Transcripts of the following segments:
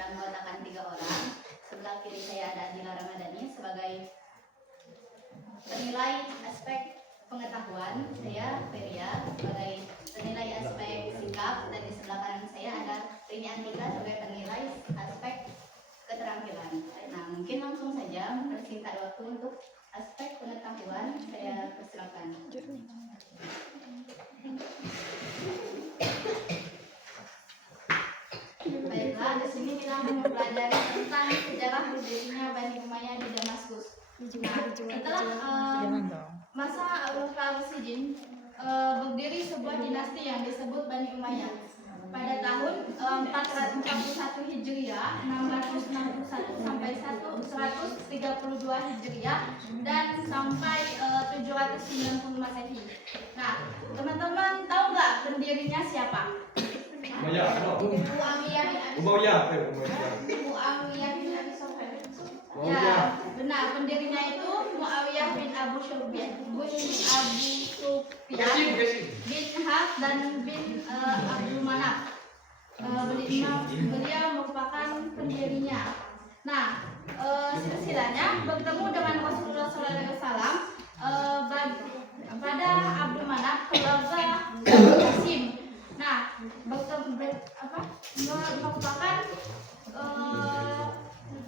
beranggotakan 3 orang. Sebelah kiri saya ada Adila Ramadhani sebagai penilai aspek pengetahuan, saya Feria sebagai penilai aspek sikap, dan di sebelah kanan saya ada Rini Andika sebagai penilai aspek keterampilan. Nah, mungkin langsung saja mempersingkat waktu untuk aspek pengetahuan, saya persilakan. Baiklah, di sini kita mempelajari tentang sejarah berdirinya Bani Umayyah di Damaskus. Nah, setelah masa Al-Mulk Rasyidin berdiri sebuah dinasti yang disebut Bani Umayyah pada tahun 441 Hijriah, 661 sampai 132 Hijriah, dan sampai 790 Masehi. Nah, teman-teman tahu nggak pendirinya siapa? Muawiyah bin Abi Sufyan. Ya, benar, pendirinya itu Muawiyah bin Abu Sufyan, bin Harb dan bin Abdul Manaf. Beliau merupakan pendirinya. Nah, silsilahnya bertemu dengan Rasulullah SAW pada Abdul Manaf, keluarga Qasim. Nah, merupakan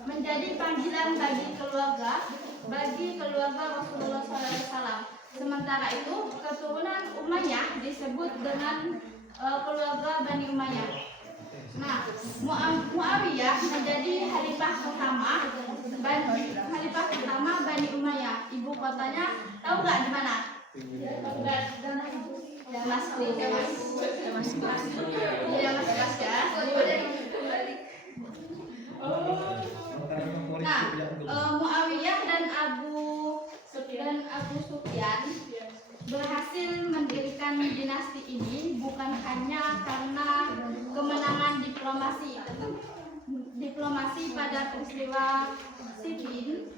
menjadi panggilan bagi keluarga Rasulullah SAW. Sementara itu keturunan Umayyah disebut dengan keluarga Bani Umayyah. Nah, Muawiyah menjadi khalifah pertama Bani Umayyah. Ibu kotanya tahu nggak di mana? Damaskus ya. Nah, Muawiyah dan Abu Sufyan berhasil mendirikan dinasti ini bukan hanya karena kemenangan diplomasi pada peristiwa Siffin,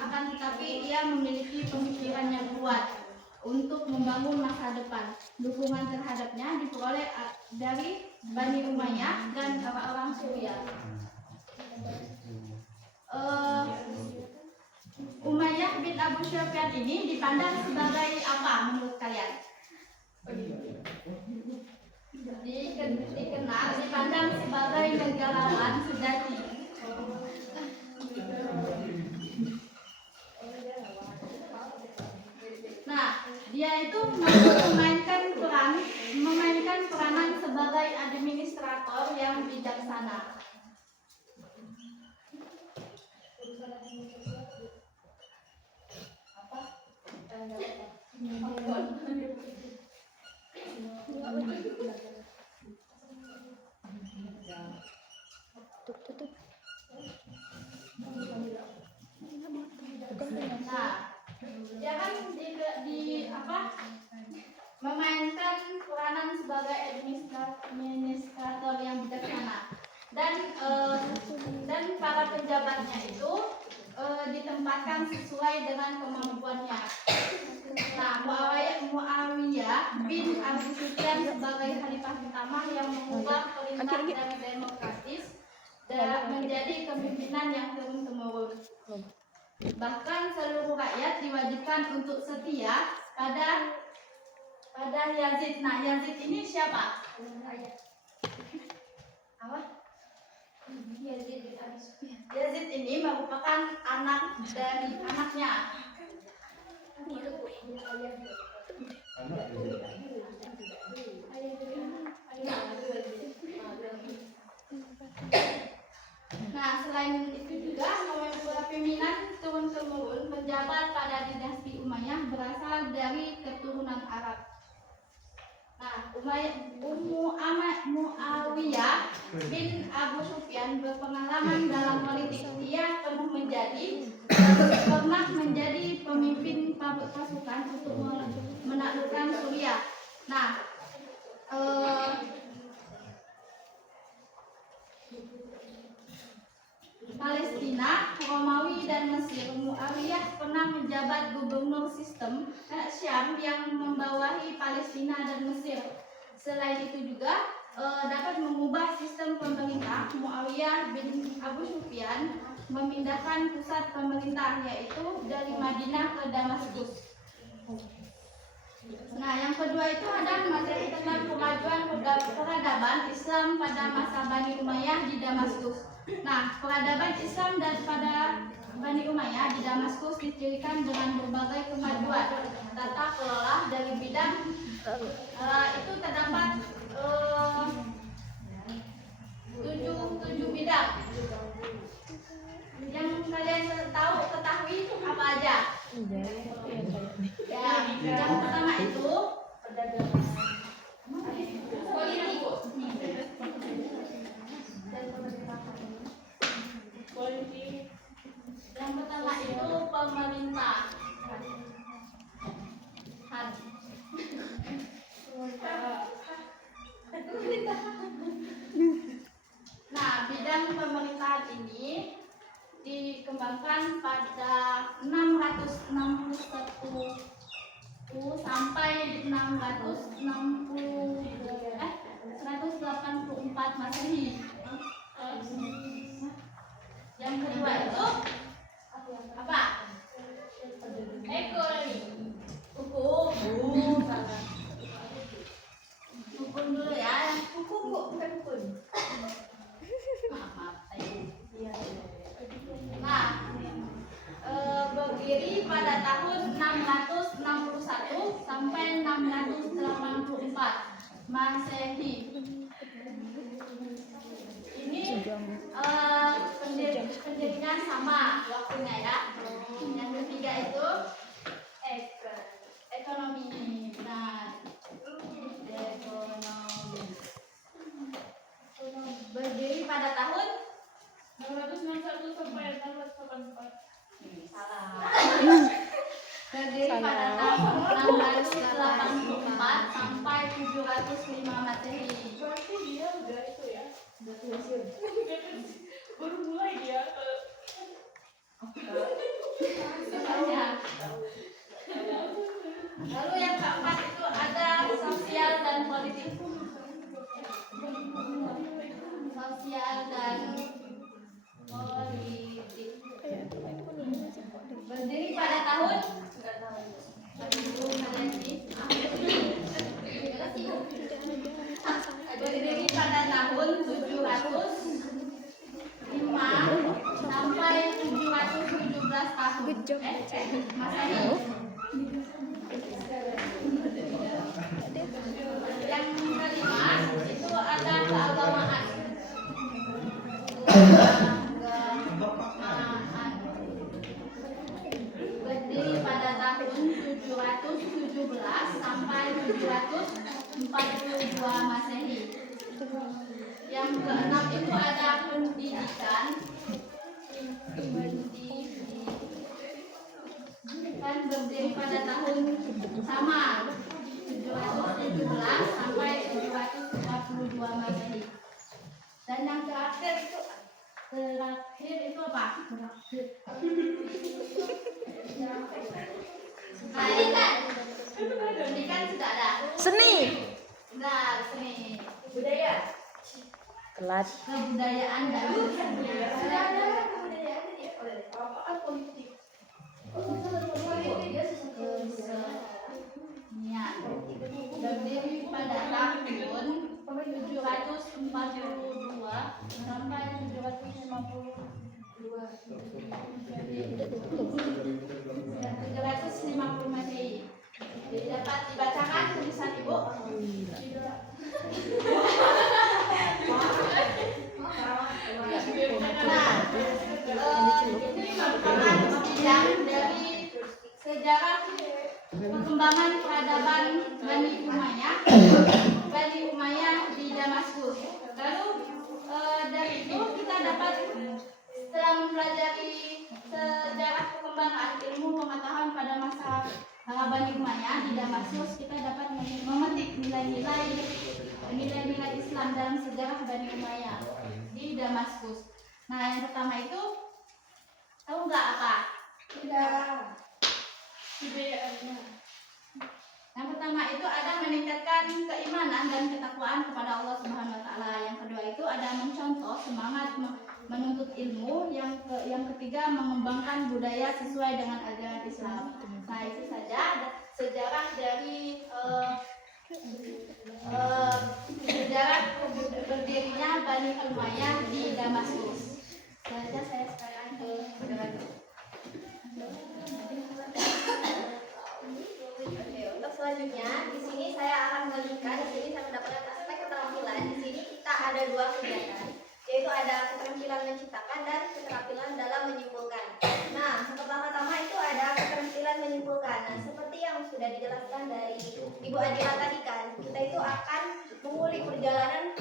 akan tetapi ia memiliki pemikiran yang kuat untuk membangun masa depan. Dukungan terhadapnya diperoleh dari Bani Umayyah dan orang-orang Suriah. Umayyah bin Abu Sufyan ini dipandang sebagai apa menurut kalian? Dipandang sebagai negarawan sejati. Nah, dia itu memainkan peranan sebagai administrator yang bijaksana. Nah, dia kan memainkan peranan sebagai administrator yang bijaksana, dan para pejabatnya itu ditempatkan sesuai dengan kemampuannya. Nah, Muawiyah bin Abu Sufyan sebagai khalifah pertama yang mengubah perintah dari demokratis dan menjadi kepemimpinan yang turun-temurun. Bahkan seluruh rakyat diwajibkan untuk setia pada Yazid. Nah, Yazid ini siapa? Apa? Yazid ini merupakan anak dari anaknya. Nah, selain itu juga pimpinan turun-temurun pejabat pada dinasti Umayyah berasal dari keturunan Arab. Nah, Muawiyah bin Abu Sufyan berpengalaman dalam politik. Dia pernah menjadi pemimpin pasukan untuk menaklukkan Suriah. Nah, Palestina, Romawi, dan Mesir. Muawiyah pernah menjabat gubernur sistem Syam yang membawahi Palestina dan Mesir. Selain itu juga dapat mengubah sistem pemerintah Khalifah Muawiyah bin Abu Sufyan memindahkan pusat pemerintah yaitu dari Madinah ke Damaskus. Nah, yang kedua itu ada materi tentang kemajuan peradaban Islam pada masa Bani Umayyah di Damaskus. Nah, peradaban Islam daripada Bani Umayyah di Damaskus dicirikan dengan berbagai kemajuan tata kelola dari bidang itu terdapat 7 bidang. Yang kalian ketahui itu apa aja? Ya, yang pertama itu politik. Yang pertama itu pemerintah. Nah, bidang pemerintahan ini dikembangkan pada 661 sampai 184 Masehi. Yang kedua itu apa? Ekonomi. Hukum dulu ya. Hukum bukan hukum. Maaf. Nah, berdiri pada tahun 661 sampai 684 Masehi. Ini pendirinya sama waktunya ya. Yang ketiga itu ekonomi. Nah, ekonomi berdiri pada tahun 691 sampai 684. Salah. Berdiri pada tahun 684 sampai 705 Masehi. Berarti dia udah itu ya? Udah pensiun. Baru mulai dia. Lalu yang keempat itu ada sosial dan politik. Sosial dan politik. Berdiri pada tahun berdiri pada tahun 705 sampai 717 tahun. Masehi. Yang kelima itu ada keagamaan. Berdiri pada tahun 717 sampai 742 Masehi. Yang keenam itu ada pendidikan. Pendidikan berdiri pada tahun sama 717 sampai 742 Masehi. Dan yang terakhir itu apa? Pendidikan sudah ada. Seni. Nah, seni. Budaya. Kelas. Kebudayaan dan Apaan politik? berdiri pada tahun 742 sampai 750 Masehi. Jadi dapat dibacakan tulisan ibu. Ini merupakan bidang dari sejarah perkembangan peradaban Bani Umayyah di Damaskus. Lalu dari itu kita dapat setelah mempelajari sejarah perkembangan ilmu pengetahuan pada masa Bani Umayyah di Damaskus, kita dapat memetik nilai-nilai Islam dalam sejarah Bani Umayyah di Damaskus. Nah, yang pertama itu tahu nggak apa? Tidak. Budayaannya. Yang pertama itu ada meningkatkan keimanan dan ketakwaan kepada Allah Subhanahu wa taala. Yang kedua itu ada mencontoh semangat menuntut ilmu. Yang ketiga mengembangkan budaya sesuai dengan ajaran Islam. Nah, itu saja sejarah dari sejarah berdirinya Bani Umayyah di Damaskus. Saja saya sekarang ke Saudara. Oke, untuk selanjutnya di sini saya akan melanjutkan. Di sini saya mendapatkan aspek keterampilan. Di sini kita ada dua kegiatan, yaitu ada keterampilan menciptakan dan keterampilan dalam menyimpulkan. Nah, pertama-tama itu ada keterampilan menyimpulkan. Nah, seperti yang sudah dijelaskan dari Ibu Adila tadi kan, kita itu akan mengulik perjalanan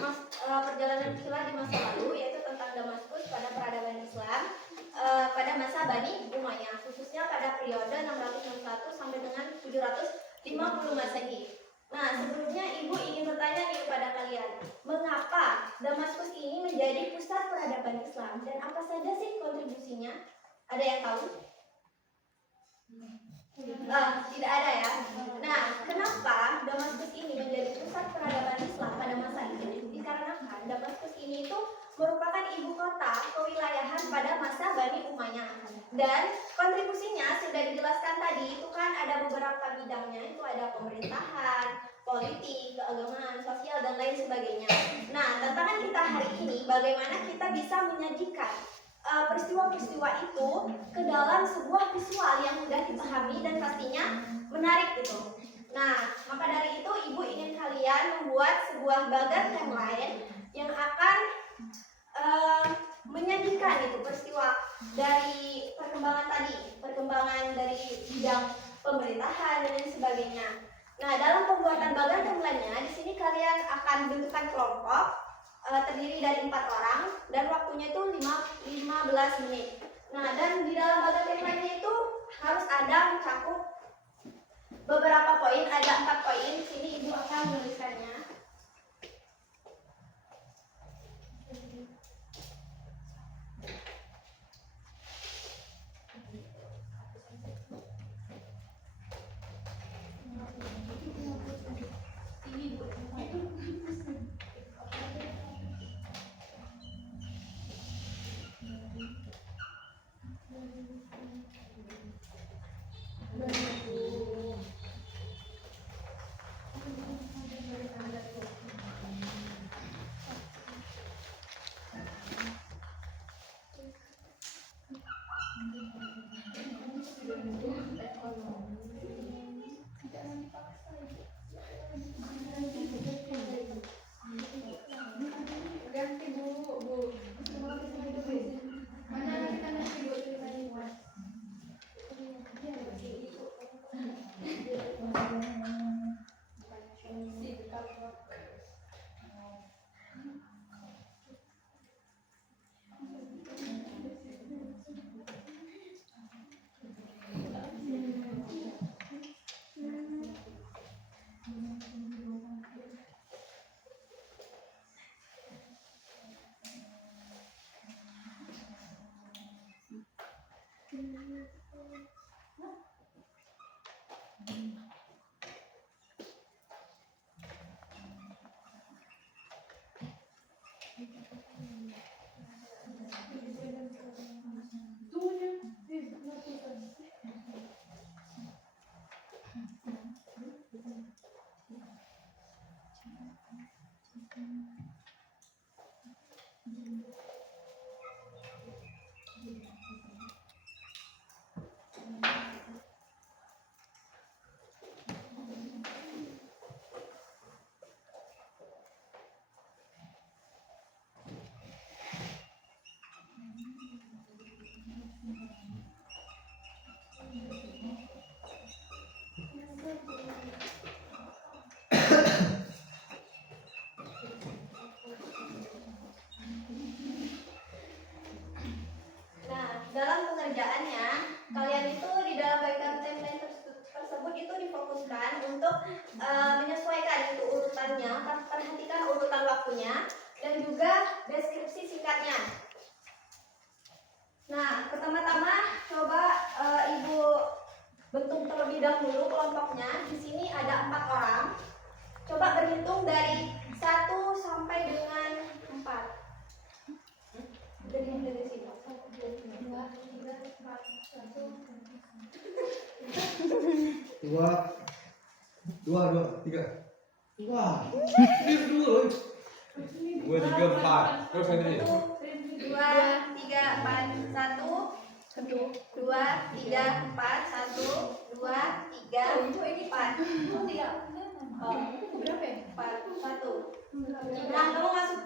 Islam di masa lalu, yaitu tentang Damaskus pada peradaban Islam pada masa Bani Umayyah, khususnya pada periode 661 sampai dengan 750 Masehi. Nah, sebelumnya Ibu ingin bertanya nih kepada kalian, mengapa Damaskus ini menjadi pusat peradaban Islam dan apa saja sih kontribusinya? Ada yang tahu? Tidak ada ya. Nah, kenapa Damaskus ini menjadi pusat peradaban Islam pada masa itu? Dikarenakan Damaskus ini itu merupakan ibu kota kewilayahan pada masa Bani Umayyah. Dan kontribusinya sudah dijelaskan tadi, itu kan ada beberapa bidangnya, itu ada pemerintahan, politik, keagamaan, sosial, dan lain sebagainya. Nah, tantangan kita hari ini bagaimana kita bisa menyajikan peristiwa-peristiwa itu ke dalam sebuah visual yang mudah dipahami dan pastinya menarik gitu. Nah, maka dari itu Ibu ingin kalian membuat sebuah bagan timeline yang akan menyajikan itu peristiwa dari perkembangan dari bidang pemerintahan dan lain sebagainya. Nah, dalam pembuatan bagan timeline-nya di sini kalian akan bentukkan kelompok terdiri dari 4 orang dan waktunya itu 15 menit. Nah, dan di dalam bagan timeline-nya itu harus ada mencakup beberapa poin, ada 4 poin. Di sini Ibu akan menuliskannya. Dalam pengerjaannya, kalian itu di dalam bagian timeline tersebut itu difokuskan untuk menyesuaikan itu urutannya, perhatikan urutan waktunya dan juga deskripsi singkatnya. Nah, pertama-tama coba Ibu bentuk terlebih dahulu kelompoknya. Di sini ada 4 orang. Coba berhitung dari 1 sampai dengan 4. Dari sini. 1, 2, 3, 4, 1. 2, 3. Wah, ini dulu. 2, 3, 4. Terus ini. 1, 2, 3, 4, 1, 2, 3, 4, 1, 2, 3, 4. Oh, berapa ya? 4, 1. Nah, kamu masuk.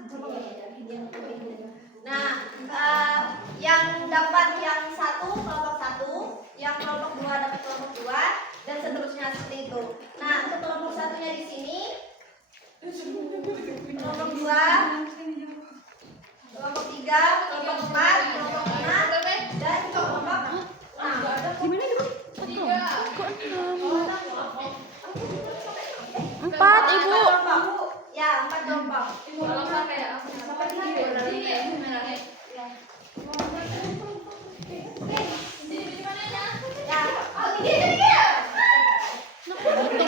Nah, yang dapat yang 1 kelompok 1, yang kelompok 2 dapat kelompok 2, dan seterusnya seperti itu. Nah, untuk kelompok satunya di sini, kelompok 2, kelompok 3, kelompok 4, kelompok 5, dan kelompok 6. Gimana itu? 3. Kok 6? Oh, 4, Ibu. kelompok. Ya, 4 kelompok. Kalau sampai ya, sampai ini ya, gimana nih? Ya, oh, ini ya.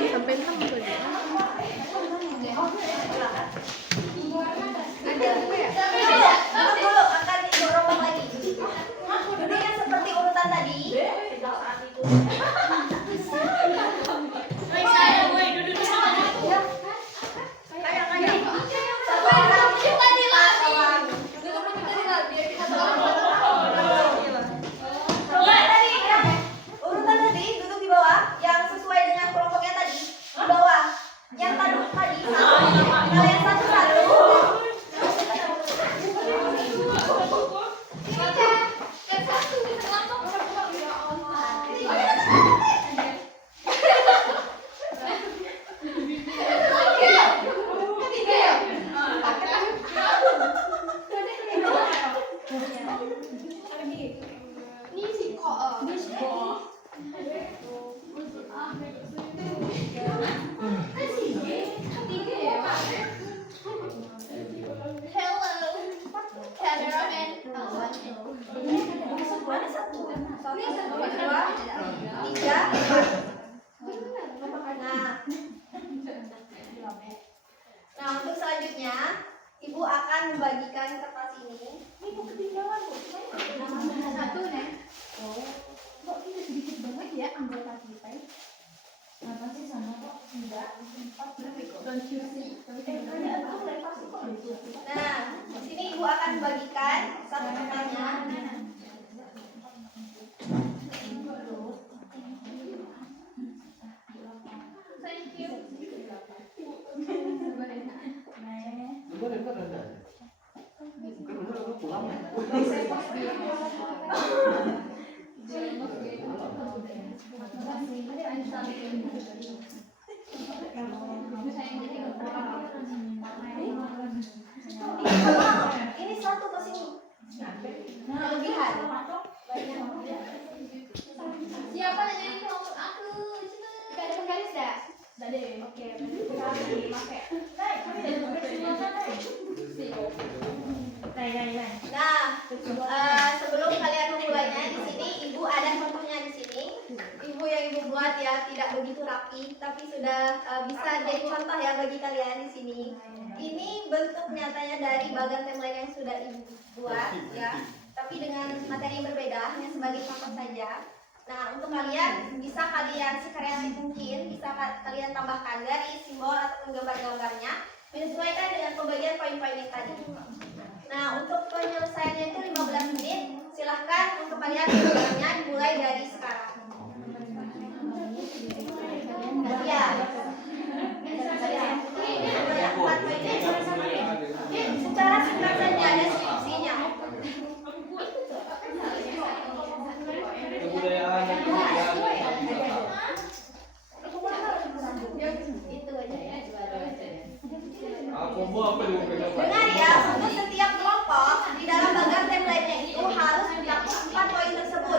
Sampai 6 tuh. Duduk dulu, akan didorong lagi. Duduk yang seperti urutan tadi. Urutan tadi duduk di bawah yang sesuai dengan kelompoknya tadi. Di bawah. Yang tadi kalian satu-satu. Mana satu? 1, 2, 3, 4. Nah, untuk selanjutnya Ibu akan membagikan kertas ini. Ibu ketinggalan, Bu. Satu, Nek. Oh, kok kita sedikit banget ya anggota kita? Apa sih sama kok? Enggak. 4 berapa kok? Don't you see? Nah, di sini Ibu akan membagikan satu kertasnya. Ini satu ke sini. Kelebihan. Siapa yang jadi kelompok aku? Garis dah. Tadi. Oke, pakai. Nah, sebelum kalian memulainya di sini Ibu ada contohnya di sini. Ibu yang Ibu buat ya tidak begitu rapi, tapi sudah bisa jadi contoh ya bagi kalian di sini. Ini bentuk nyatanya dari bagan template yang sudah Ibu buat ya, tapi dengan materi yang berbeda, hanya sebagai contoh saja. Nah, untuk kalian bisa kalian sekreatif mungkin bisa kalian tambahkan garis, simbol ataupun gambar-gambarnya menyesuaikan dengan pembagian poin-poin yang tadi. Nah, untuk penyelesaiannya itu 15 menit. Silahkan untuk kalian gambarnya dimulai dari sekarang. Ya. Secara singkat saja ada skripsinya. Kebudayaan dan Itu aja ya. Kombo apa yang Dengar ya, untuk setiap kelompok di dalam bagan template-nya itu harus mencakup 4 poin tersebut.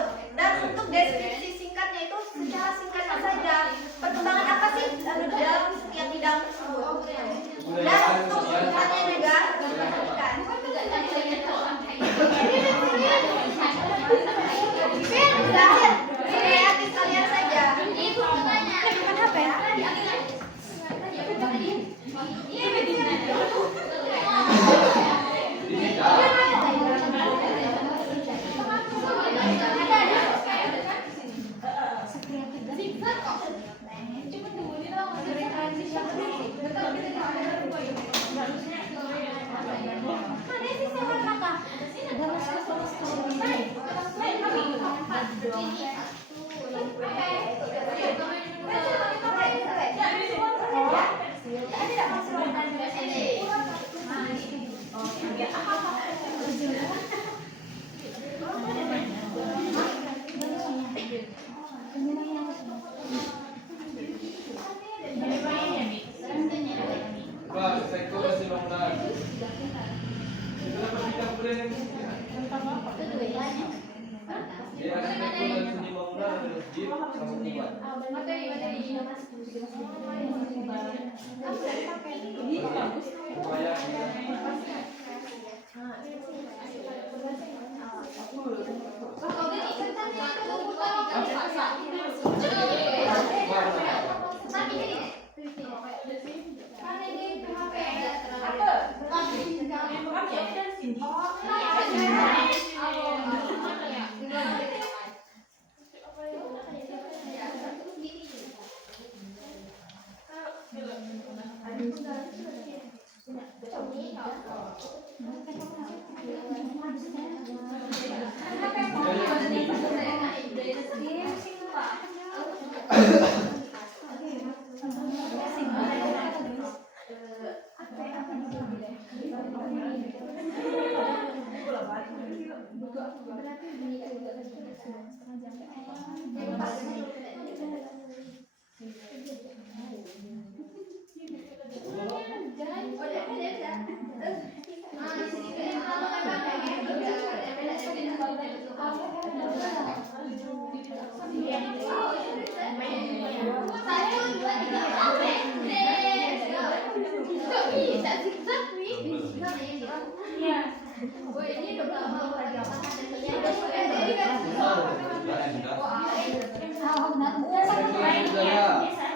Materi.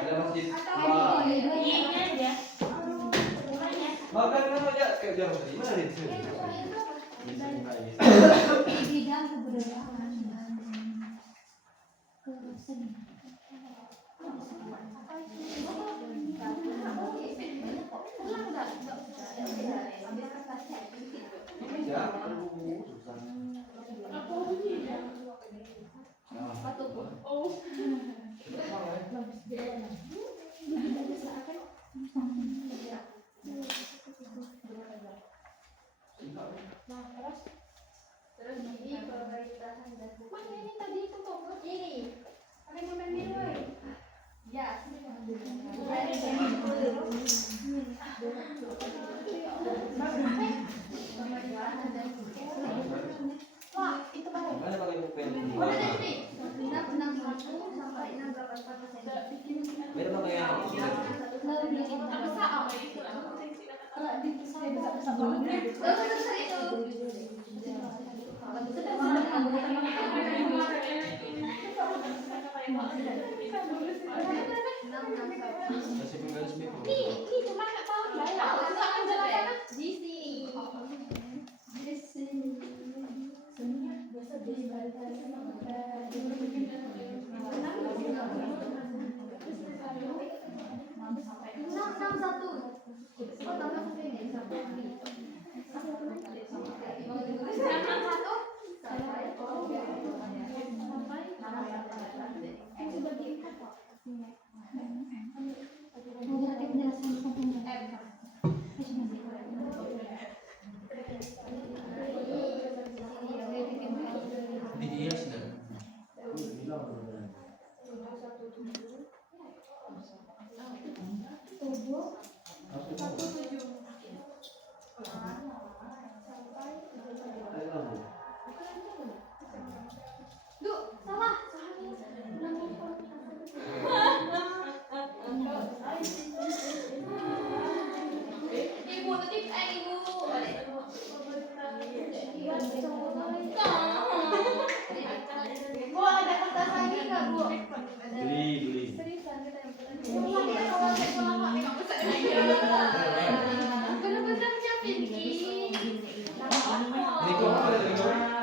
Ada masjid. Makan aja kayak jam tadi mana di sini? Bidang kebudayaan dan kesenian. Ya. Terus ini pemerintahan dan mana ini tadi itu kok ini ada yang main biru ya wah itu baru Mana pakai pulpen? udah deh nih 661 sampai 684%. Biar pakai yang masih penggaris biru. Cuma nggak tahu di sini. Di sini. Enam satu. Oh tambah satu ini. Di sudah. Duh, salah. Ibu, titip ibu. Bu, ada kertas lagi nggak, Bu? Beli. Bener-bener nyiapin ini. Ini kok ada di luar?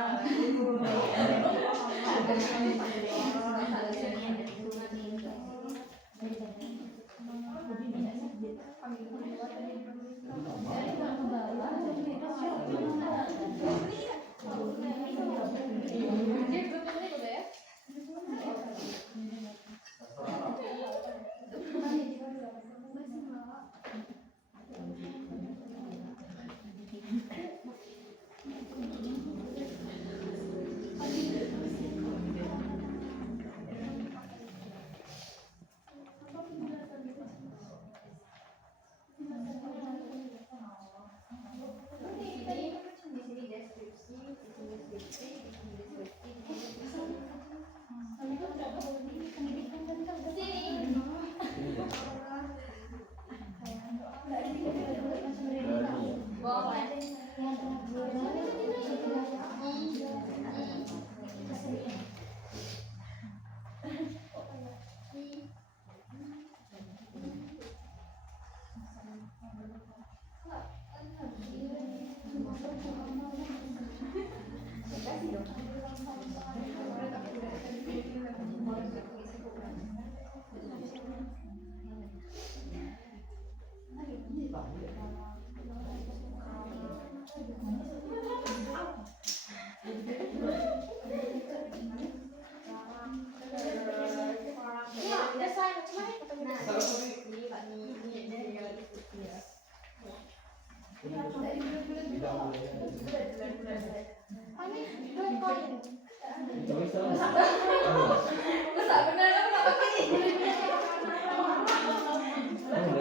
Besar bener kan kenapa gini?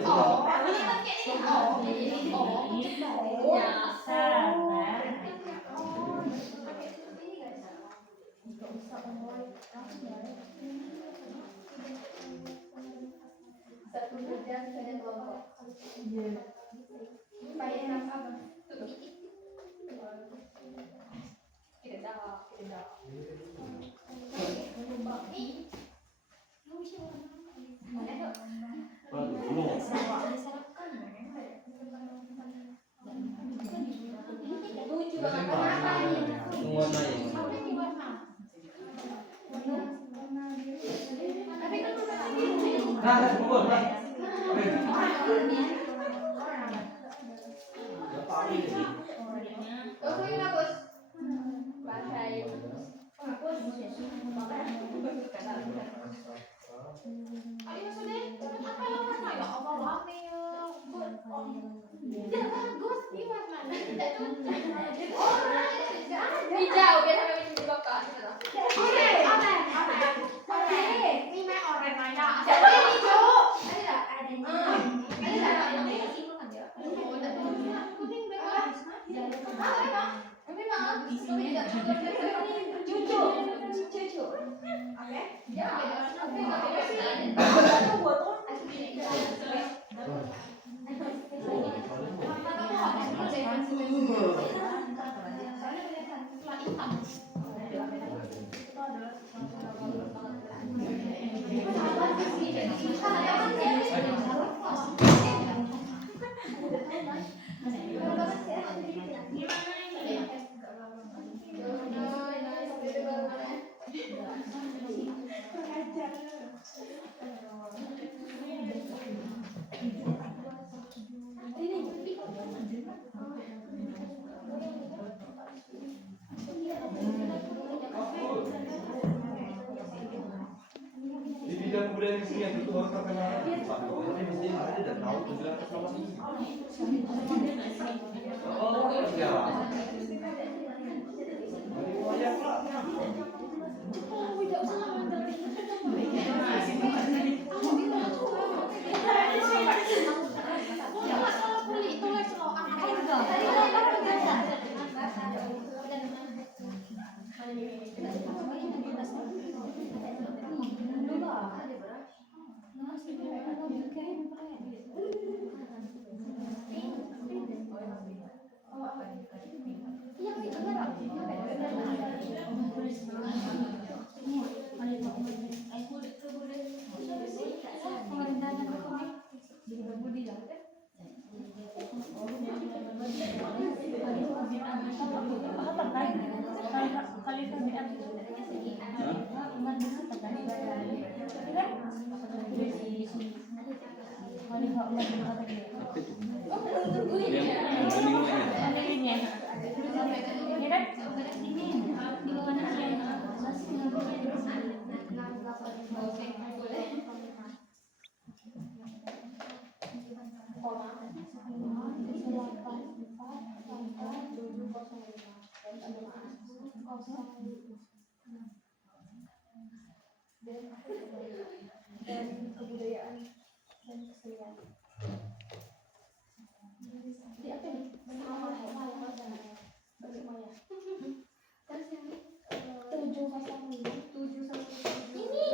Oh, ini kan kayak ini. Oh, ini. Oh. Ya, sabar. Satu kerjaan saya kelompok. Supaya enak apa? Kita lucu banget. Kenapa nih? Tapi kan hijau biasa kami dibakar. Di bidang budaya di sini yang itu harus terkenal. Pak Jokowi mesti ada dan tahu tujuan sama ini. Oh, ya. Dan kebudayaan dan kesenian. Di apa nih? Bersemuanya. Terus yang ini 701. Ini.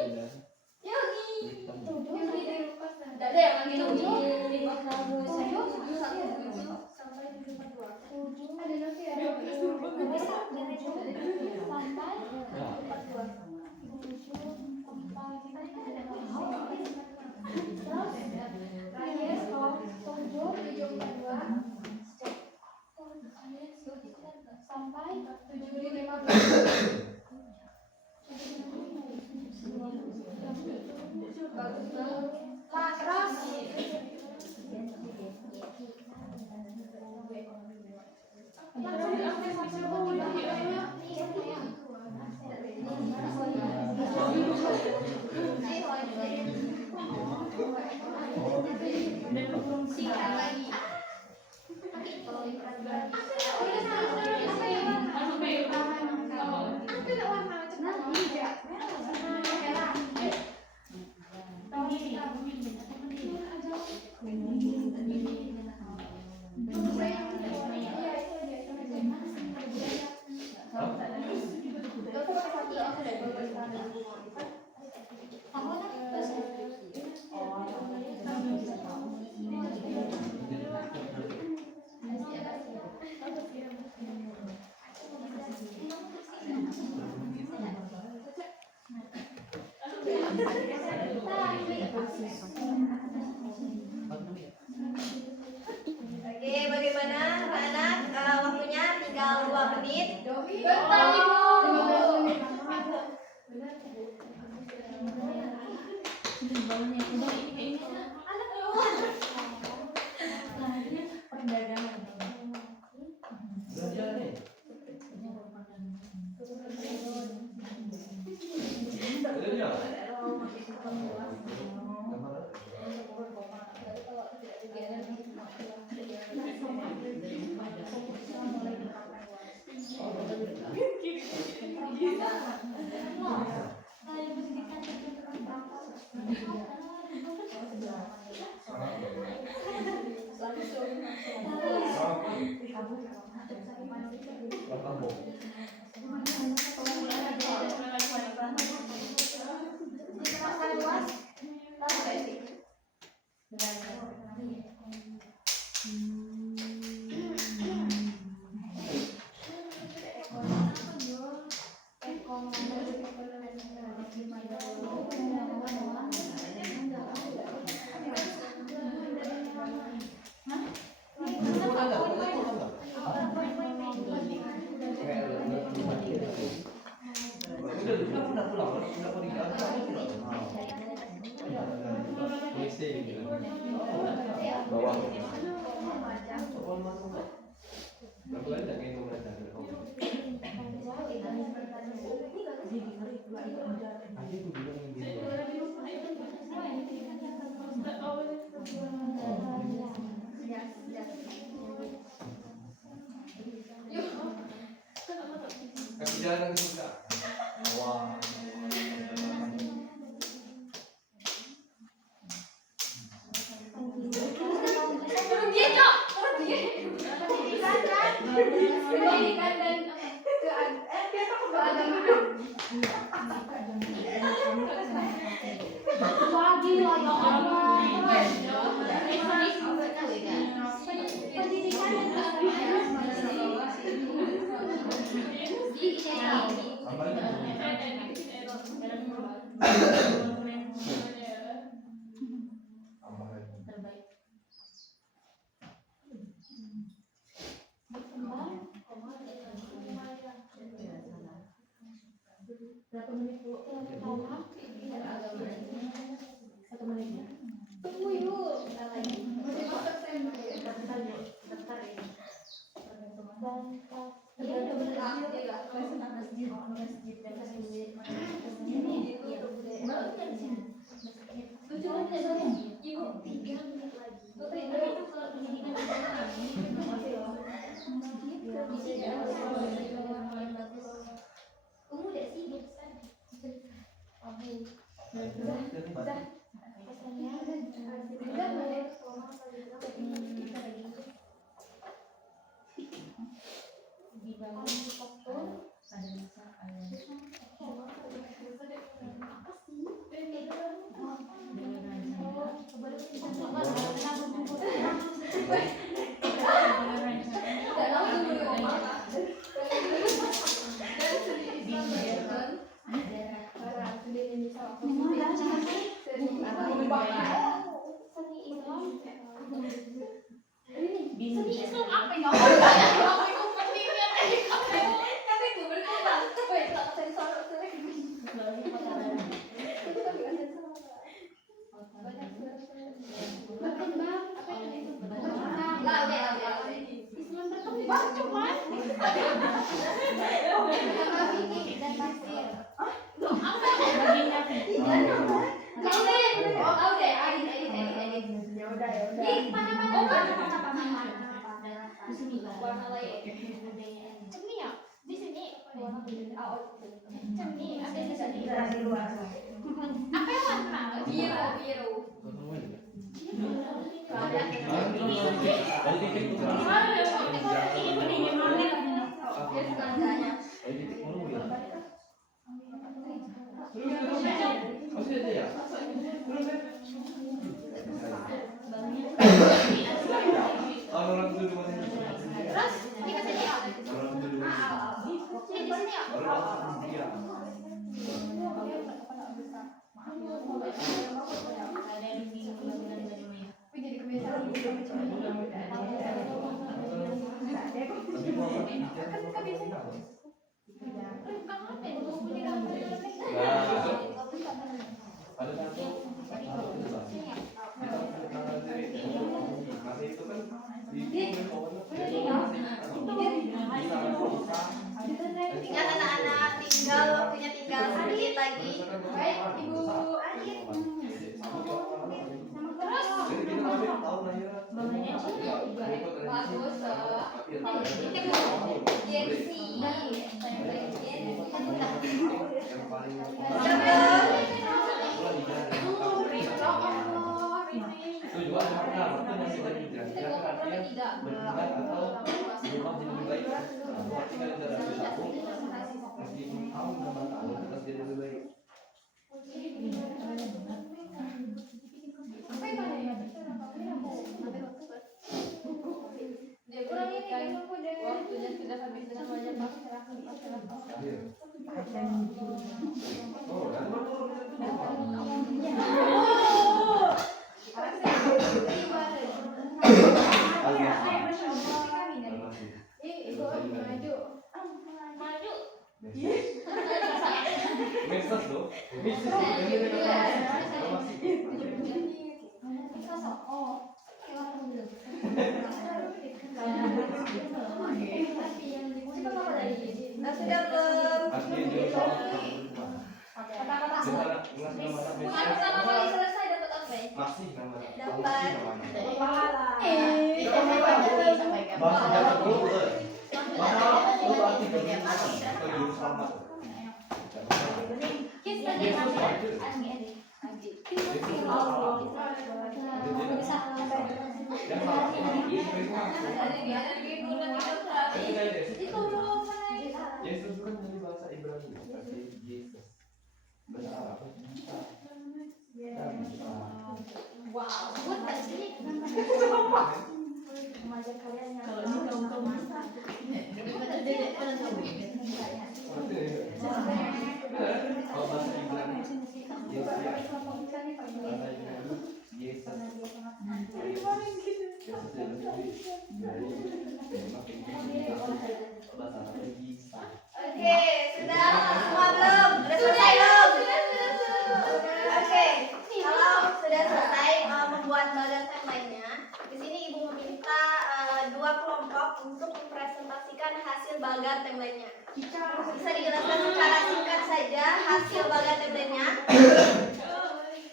Yogi. 7 dari Lukas. Enggak ada yang manggil Yogi. 7 sampai 742. Ada Novi ada. Sampai Oke, bagaimana anak-anak? Waktunya tinggal 2 menit. Bentar, Ibu. Jalan ke suka. Wah. Berapa menit Bu? 1 menit. Tunggu yuk. Bentar lagi. Masih masak tempe. Bentar Bu. Bentar ini. Iya, udah benar. Masjid. Ibu 3 menit lagi. Jadi kebiasaan Tinggal anak-anak, tinggal waktunya tinggal sedikit lagi. baik Ibu Adit. Bagus toh. Jersey. Waktunya sudah habis dengan banyak Ibu maju. maju. Mesas loh. Sudah belum? Pertama kali selesai dapat apa ya? Masih nama. Dapat. Bahasa dapat dulu. Mana itu arti juru selamat. Kiss lagi Yesus kan dari bahasa Ibrani, arti Yesus. Bahasa Arab. wow, buat tak sih? Kalau bahasa Ibrani, Oke, sudah semua belum? Sudah selesai belum? Oke, kalau sudah selesai membuat bagan temanya, di sini ibu meminta dua kelompok untuk mempresentasikan hasil bagan temanya. Bisa dijelaskan secara singkat saja hasil bagan temanya?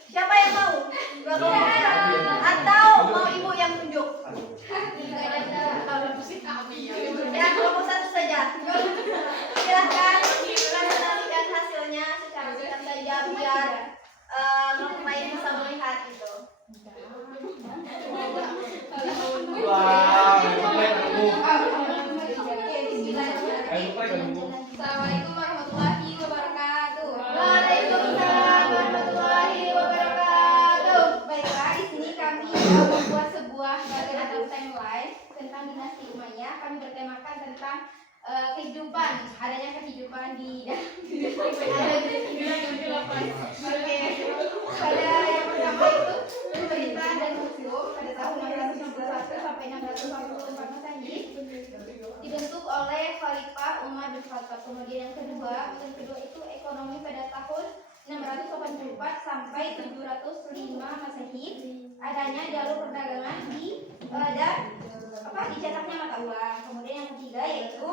Siapa yang mau? Dua kelompok? Atau mau ibu yang tunjuk? Ya, kelompok satu saja. Silahkan presentasikan hasilnya secara singkat saja biar kelompok lain bisa melihat itu. Wah, Assalamualaikum warahmatullahi wabarakatuh. Waalaikumsalam warahmatullahi wabarakatuh. Baiklah, di sini kami membuat sebuah bagan atau timeline tentang dinasti Umayyah. Kami bertemakan tentang kehidupan, adanya kehidupan di Oke. Pada yang pertama itu pemerintahan dan hukum pada tahun 661 sampai 644 Masehi dibentuk oleh Khalifah Umar bin Khattab. Kemudian yang kedua itu ekonomi pada tahun 684 sampai 705 Masehi. Adanya jalur perdagangan dan dicetaknya mata uang. Kemudian yang ketiga yaitu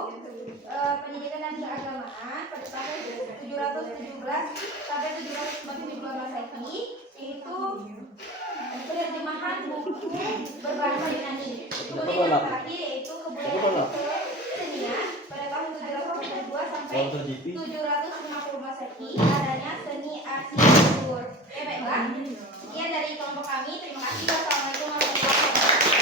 pendidikan dan keagamaan pada tahun 717 sampai 742 Masehi, yaitu penerjemahan buku berbahasa Yunani. Kemudian yang terakhir yaitu kebudayaan kesenian pada tahun 742 sampai 750 Masehi. Adanya seni arsitektur. Baiklah, sekian dari kelompok kami. Terima kasih. Wassalamualaikum warahmatullahi wabarakatuh.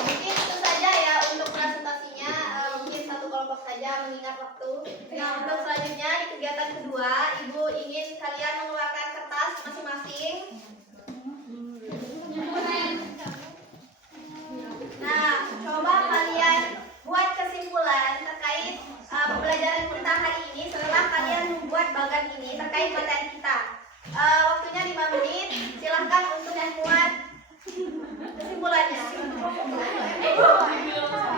Mungkin itu saja ya untuk presentasinya. Mungkin satu kelompok saja mengingat waktu. Nah, untuk selanjutnya di kegiatan kedua, ibu ingin kalian mengeluarkan kertas masing-masing. Nah, coba kalian buat kesimpulan terkait ini terkait materi kita. Waktunya 5 menit. Silahkan untuk membuat kesimpulannya.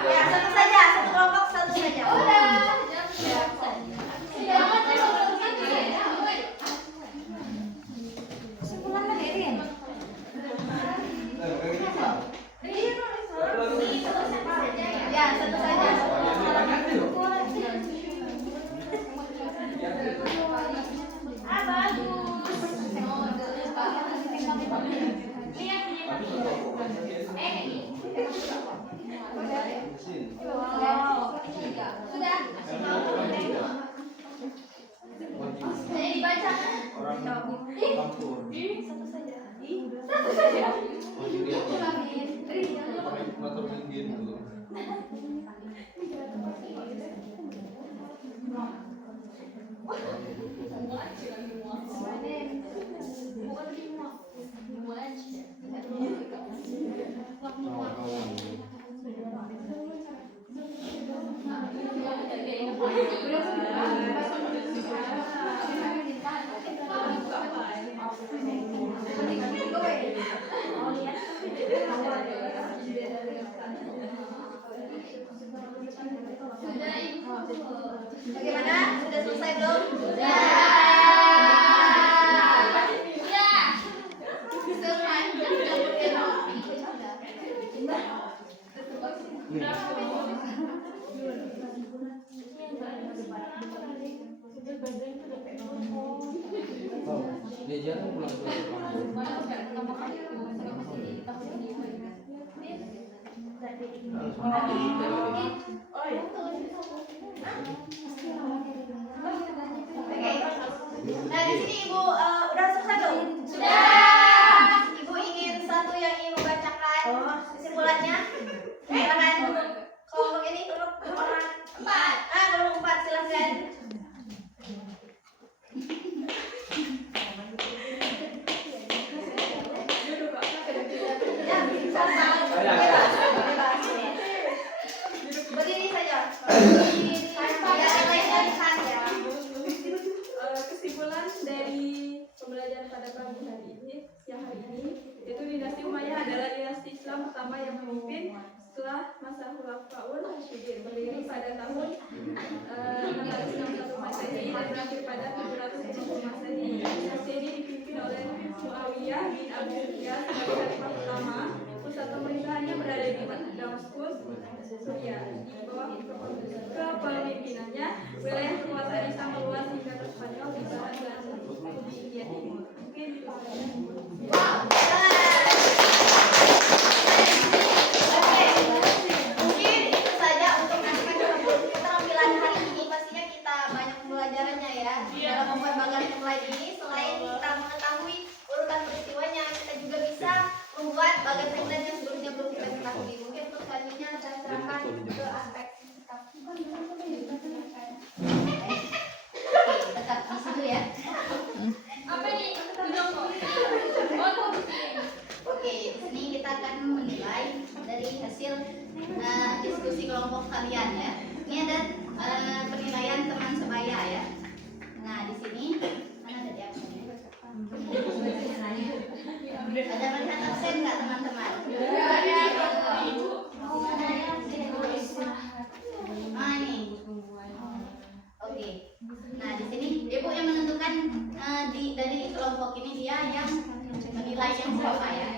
Ya, satu saja, satu kelompok satu saja. Kesimpulan hadirin. Ya, satu saja. Sudah dibaca. Satu saja. Bagaimana? Sudah selesai belum? Sudah. Dia jangan pulang ke Nah, di sini Ibu udah selesai belum? Sudah. Ibu ingin satu yang ingin membacakan kesimpulannya? Silakan. Kelompok ini kelompok orang 4. Kelompok 4 silakan. Berdiri saja. Kesimpulan dari pembelajaran pada pagi hari ini, siang hari ini, yaitu dinasti Umayyah adalah dinasti Islam pertama yang memimpin setelah masa Khulafaul Rasyidin, berdiri pada tahun 661 Masehi dan berakhir pada 750 Masehi. Dinasti ini dipimpin oleh Muawiyah bin Abi Sufyan sebagai khalifah pertama. Pusat pemerintahannya berada di Damaskus, Syria. Di bawah kepemimpinannya, wilayah kekuasaan Islam meluas hingga ke Spanyol di barat dan di India Timur. Mungkin itu saja. Mungkin itu saja untuk keterampilan hari ini. Pastinya kita banyak pembelajarannya ya dalam membuat bagan template ini. Selain kita mengetahui urutan peristiwanya, kita juga bisa membuat bagan template yang sebelumnya belum kita ketahui. Mungkin untuk selanjutnya saya serahkan ke aspek tetap di situ ya. Apa ini? Oke, di sini kita akan menilai dari hasil diskusi kelompok kalian ya. Ini ada penilaian teman sebaya ya. Nah, di sini mana ada di absennya? Ada melihat absen nggak teman-teman? Ah, ini. Oke. Nah, di sini ibu yang menentukan dari kelompok ini dia yang menilai yang siapa ya?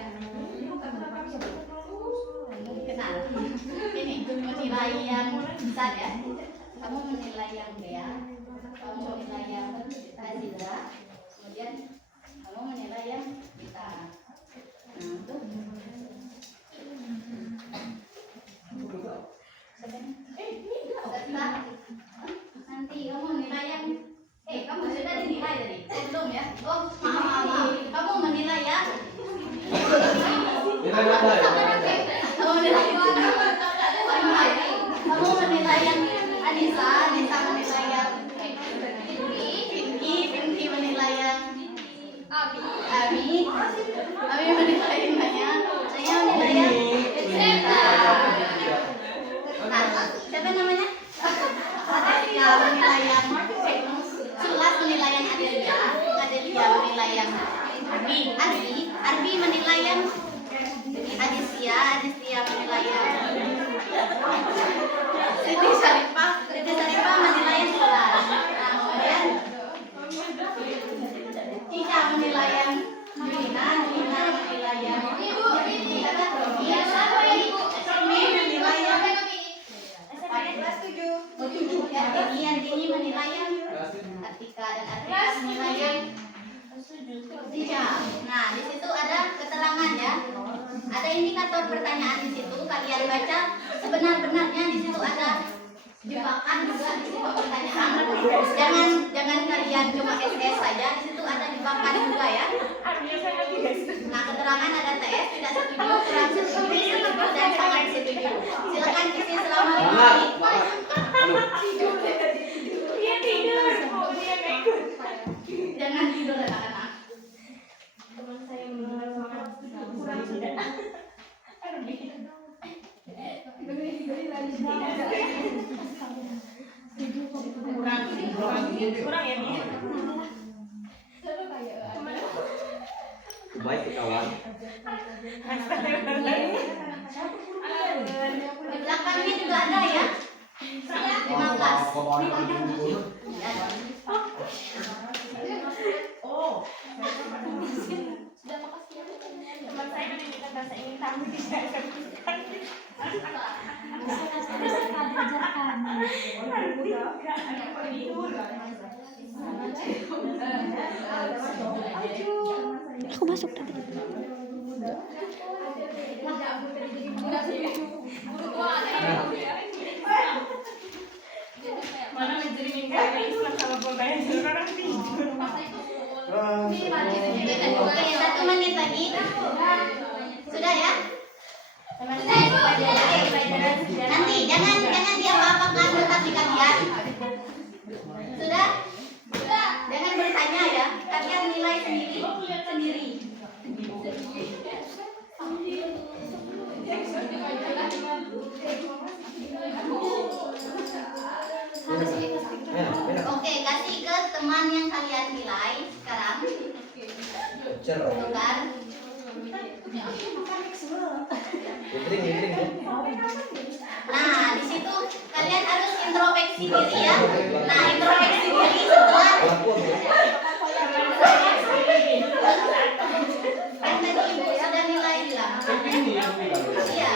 Kenal. Ini menilai yang besar ya. Kamu menilai yang Bea, kamu menilai yang Aziza, kemudian kamu menilai yang kita. Nah, itu. Serta nanti kamu menilai yang kamu sudah dinilai tadi? Belum ya? Oh, maaf. Kamu menilai ya? Nilai apa ya? Kamu menilai kamu menilai yang Anissa menilai yang Pinky menilai yang Abi menilai yang Naya menilai yang siapa namanya? Adelia menilai yang Sulas menilai yang Adelia. Arbi menilai yang Aditya menilai yang Siti Syarifah menilai yang 11. Nah, kemudian Cica menilai yang Nina menilai yang menilai yang Dini menilai yang Atika dan Atika menilai yang Tiga. Nah, di situ ada keterangan ya. Ada indikator pertanyaan di situ. Kalian baca sebenar-benarnya di situ ada jebakan juga di situ pertanyaan. Jangan kalian cuma SS saja. Di situ ada jebakan juga ya. Nah, keterangan ada TS tidak setuju, kurang setuju, dan sangat setuju. Silakan isi selama 5 menit. Dia tidur. Oh, dia nggak ikut. Jangan tidur anak-anak. Teman saya mendengar semangat kurang tidak. Kurang ya nih. Baik kawan. Di belakangnya juga ada ya. 15. Oh. Teman saya menunjukkan rasa ingin tahu tidak sebutkan. Aku masuk tadi. Mana menjadi Islam kalau boleh orang tidur. Oke, 1 menit lagi. Sudah ya? Nanti jangan diapa-apakan tetapi kalian. Sudah? Jangan bertanya ya. Kalian nilai sendiri. Oke, kasih ke teman yang kalian nilai sekarang. Tukar. Nah, di situ kalian harus introspeksi diri ya. Nah, introspeksi diri setelah kan tadi ibu sudah nilai bilang. Iya.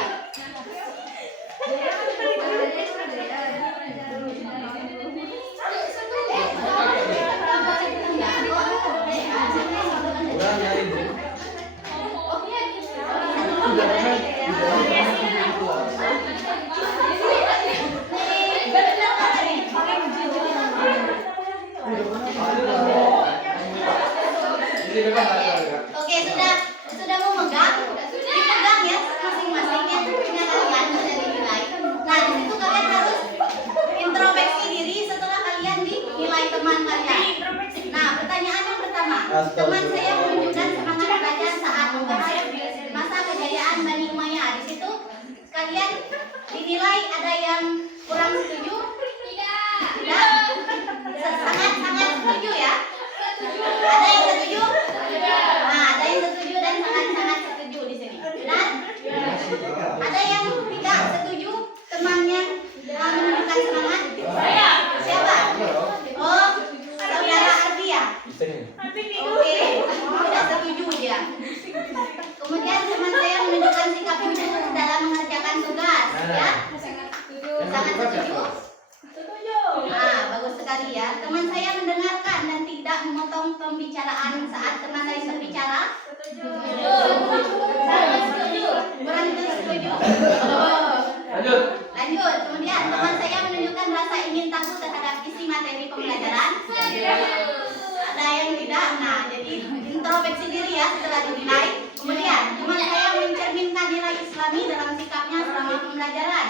Oke, sudah mau megang, dipegang ya masing-masing yang punya kalian sudah dinilai. Nah, di situ kalian harus introspeksi diri setelah kalian dinilai teman kalian. Nah, pertanyaan yang pertama, teman saya menunjukkan semangat belajar saat membahas masa kejayaan Bani Umayyah. Di situ kalian dinilai ada yang kurang setuju? Tidak. Sangat setuju ya. Ada yang setuju? Nah, ada yang setuju dan sangat setuju di sini. Dan ada yang tidak setuju temannya menunjukkan semangat? Saya. Siapa? Oh, saudara Ardi ya? Oke, tidak setuju dia. Kemudian teman saya menunjukkan sikap jujur dalam mengerjakan tugas, ya? Sangat setuju. Nah, bagus sekali ya. Teman saya mendengarkan dan tidak memotong pembicaraan saat teman lain berbicara. Sangat setuju. Kurang setuju. Lanjut. Kemudian teman saya menunjukkan rasa ingin tahu terhadap isi materi pembelajaran. Ada yang tidak. Nah, jadi introspeksi diri ya setelah dinilai. Kemudian teman saya mencerminkan nilai Islami dalam sikapnya selama pembelajaran.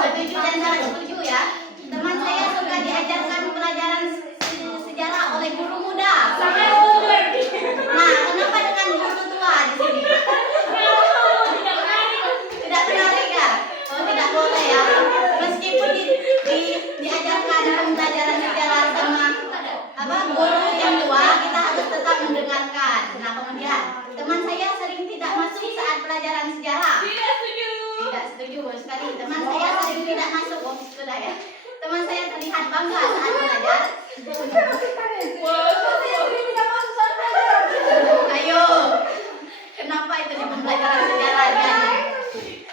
Setuju dan sangat setuju ya. Teman saya suka diajarkan pelajaran sejarah oleh guru muda. Nah, kenapa dengan guru tua di sini? Tidak menarik ya? Oh, tidak boleh ya. Meskipun diajarkan pembelajaran sejarah sama guru yang tua, kita harus tetap sangat bangga saat belajar. Ayo, kenapa itu di pembelajaran sejarah ya?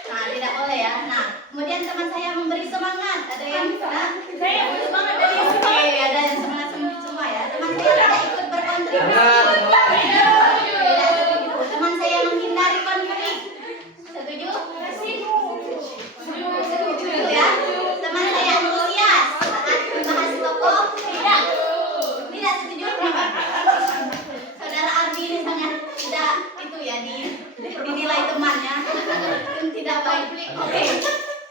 Nah, tidak boleh ya. Nah, kemudian teman saya memberi semangat. Ada yang saya semangat dari oke, ada yang semangat semua ya. Teman saya tidak ikut berkontribusi. Tidak setuju. Teman saya menghindari konflik. Setuju? Setuju ya. Teman saya antusias saat membahas tokoh. Tidak setuju. Saudara Ardi ini sangat tidak itu ya dinilai temannya tidak baik. Oke,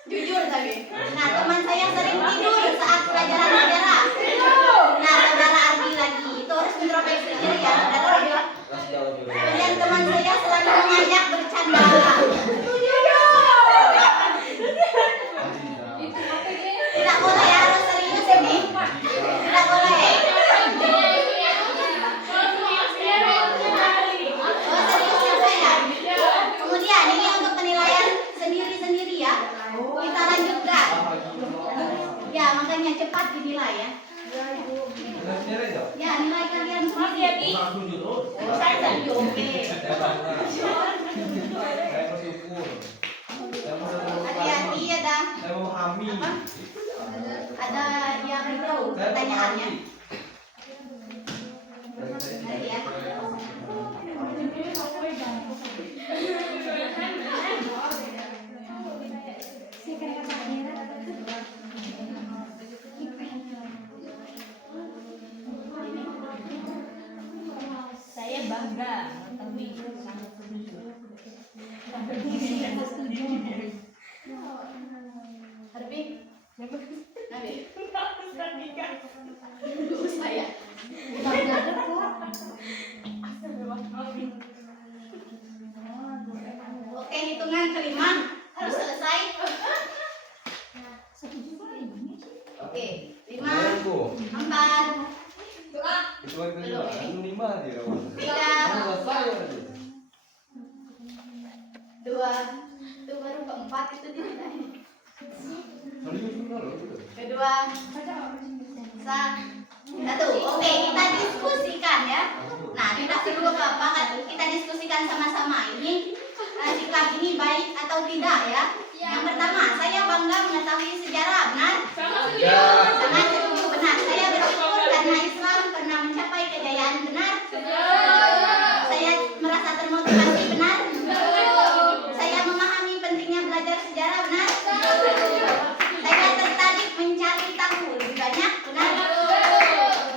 jujur tadi. Nah, teman saya sering tidur saat pelajaran sejarah. Nah, saudara Ardi lagi itu harus introspeksi diri ya, saudara. Kemudian teman saya selalu mengajak bercanda. Tidak boleh ya, harus serius ini. Tidak boleh. Oh, serius ya saya. Kemudian ini untuk penilaian sendiri-sendiri ya. Kita lanjutkan. Ya, makanya cepat dinilai ya. Ya, nilai kalian sendiri. Saya setuju. Oke. Hati-hati ada. Saya memahami. Apa? Ada yang itu pertanyaannya. Tadi ya. Saya bangga mengetahui sangat setuju. Harbi. Nabi. Saya. Oke, hitungan kelima harus selesai. Oke, 5, 4, Itu kan lima dia. 2, itu baru keempat itu tidak. Kedua, satu. Oke, kita diskusikan ya. Nah, tidak perlu apa-apa, kita diskusikan sama-sama. Ini sikap ini baik atau tidak ya. Yang pertama, saya bangga mengetahui sejarah, benar? Sangat setuju, benar. Saya bersyukur karena Islam pernah mencapai kejayaan, benar? Saya merasa termotivasi, benar? Saya memahami pentingnya belajar sejarah, benar? Saya tertarik mencari tahu lebih banyak, benar?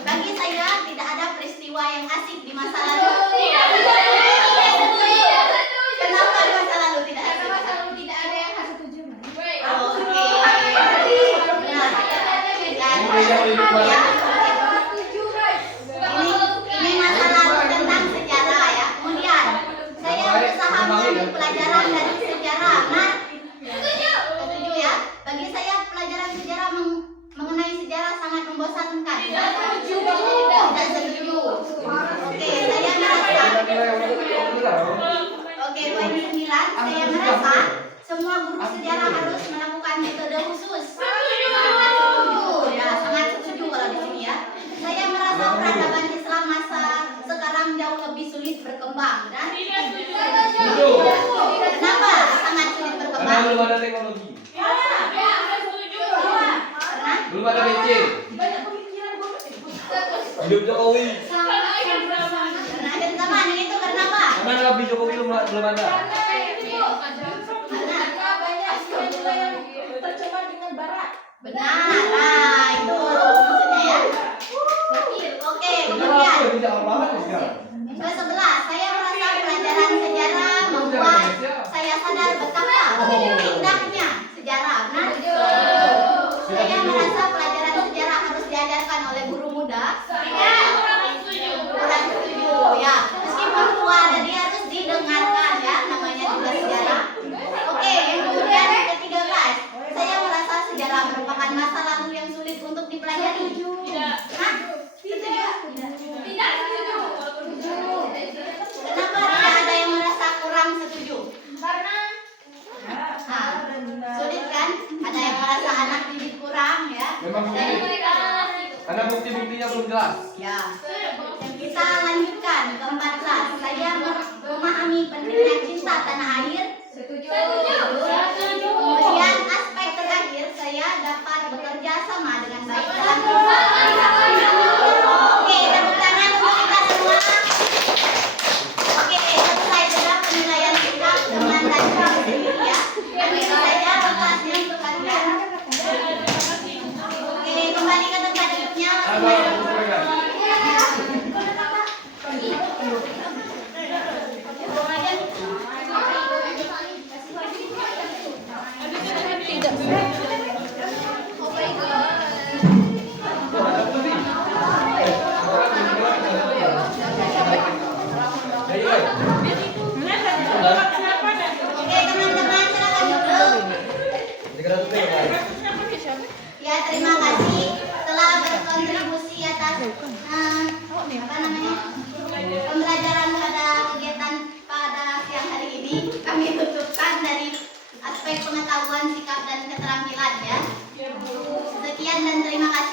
Bagi saya tidak ada peristiwa yang asik di masa lalu. Kenapa di masa lalu tidak asik? Tidak ada yang harus setuju. Oke. Benar. Ya. Ini masa lalu tentang sejarah ya. Kemudian saya berusaha mengambil pelajaran dari sejarah. Nah, setuju ya. Bagi saya pelajaran sejarah mengenai sejarah sangat membosankan. Tidak setuju. Oke, saya merasa. Oke, poin 9. Saya merasa semua guru sejarah harus melakukan metode khusus. Sangat setuju ya, sangat setuju kalau di sini ya. Saya merasa peradaban Islam masa sekarang jauh lebih sulit berkembang, benar? Kenapa sangat sulit berkembang? Karena belum ada teknologi. Karena Belum ada PC. Hidup Jokowi. karena akhir zaman itu karena apa? Karena Nabi Jokowi belum ada. Benar, nah itu maksudnya ya. Oke, kemudian Tidak apa-apa sekarang. ke-11, saya merasa pelajaran sejarah membuat saya sadar betapa indahnya sejarah. Nah, saya merasa pelajaran sejarah harus diajarkan oleh guru muda. Kurang setuju ya. Meskipun tua, jadi harus didengarkan ya. Namanya juga sejarah. Oke, yang kemudian ke-13, saya merasa sejarah merupakan masa lalu yang sulit untuk dipelajari. Hah? Setuju? Tidak setuju. Kenapa tidak ada yang merasa kurang setuju? Karena Sulit kan? Ada yang merasa anak didik kurang ya. Memang Dan sulit. mereka Karena bukti-buktinya belum jelas. Ya. Kita lanjutkan ke 14. Saya memahami pentingnya cinta tanah air. Setuju. Kemudian aspek terakhir, saya dapat bekerja sama dengan baik dalam Oke, tepuk tangan untuk kita semua. Oke, selesai sudah penilaian sikap teman dan sendiri ya. Nanti saja kertasnya untuk kalian. Oke, kembali ke tempat duduknya. Oke, teman-teman, silakan duduk. Ya, terima kasih telah berkontribusi atas pembelajaran pada kegiatan pada siang hari ini. Kami tutupkan dari aspek pengetahuan, sikap dan keterampilan ya. Sekian dan terima kasih.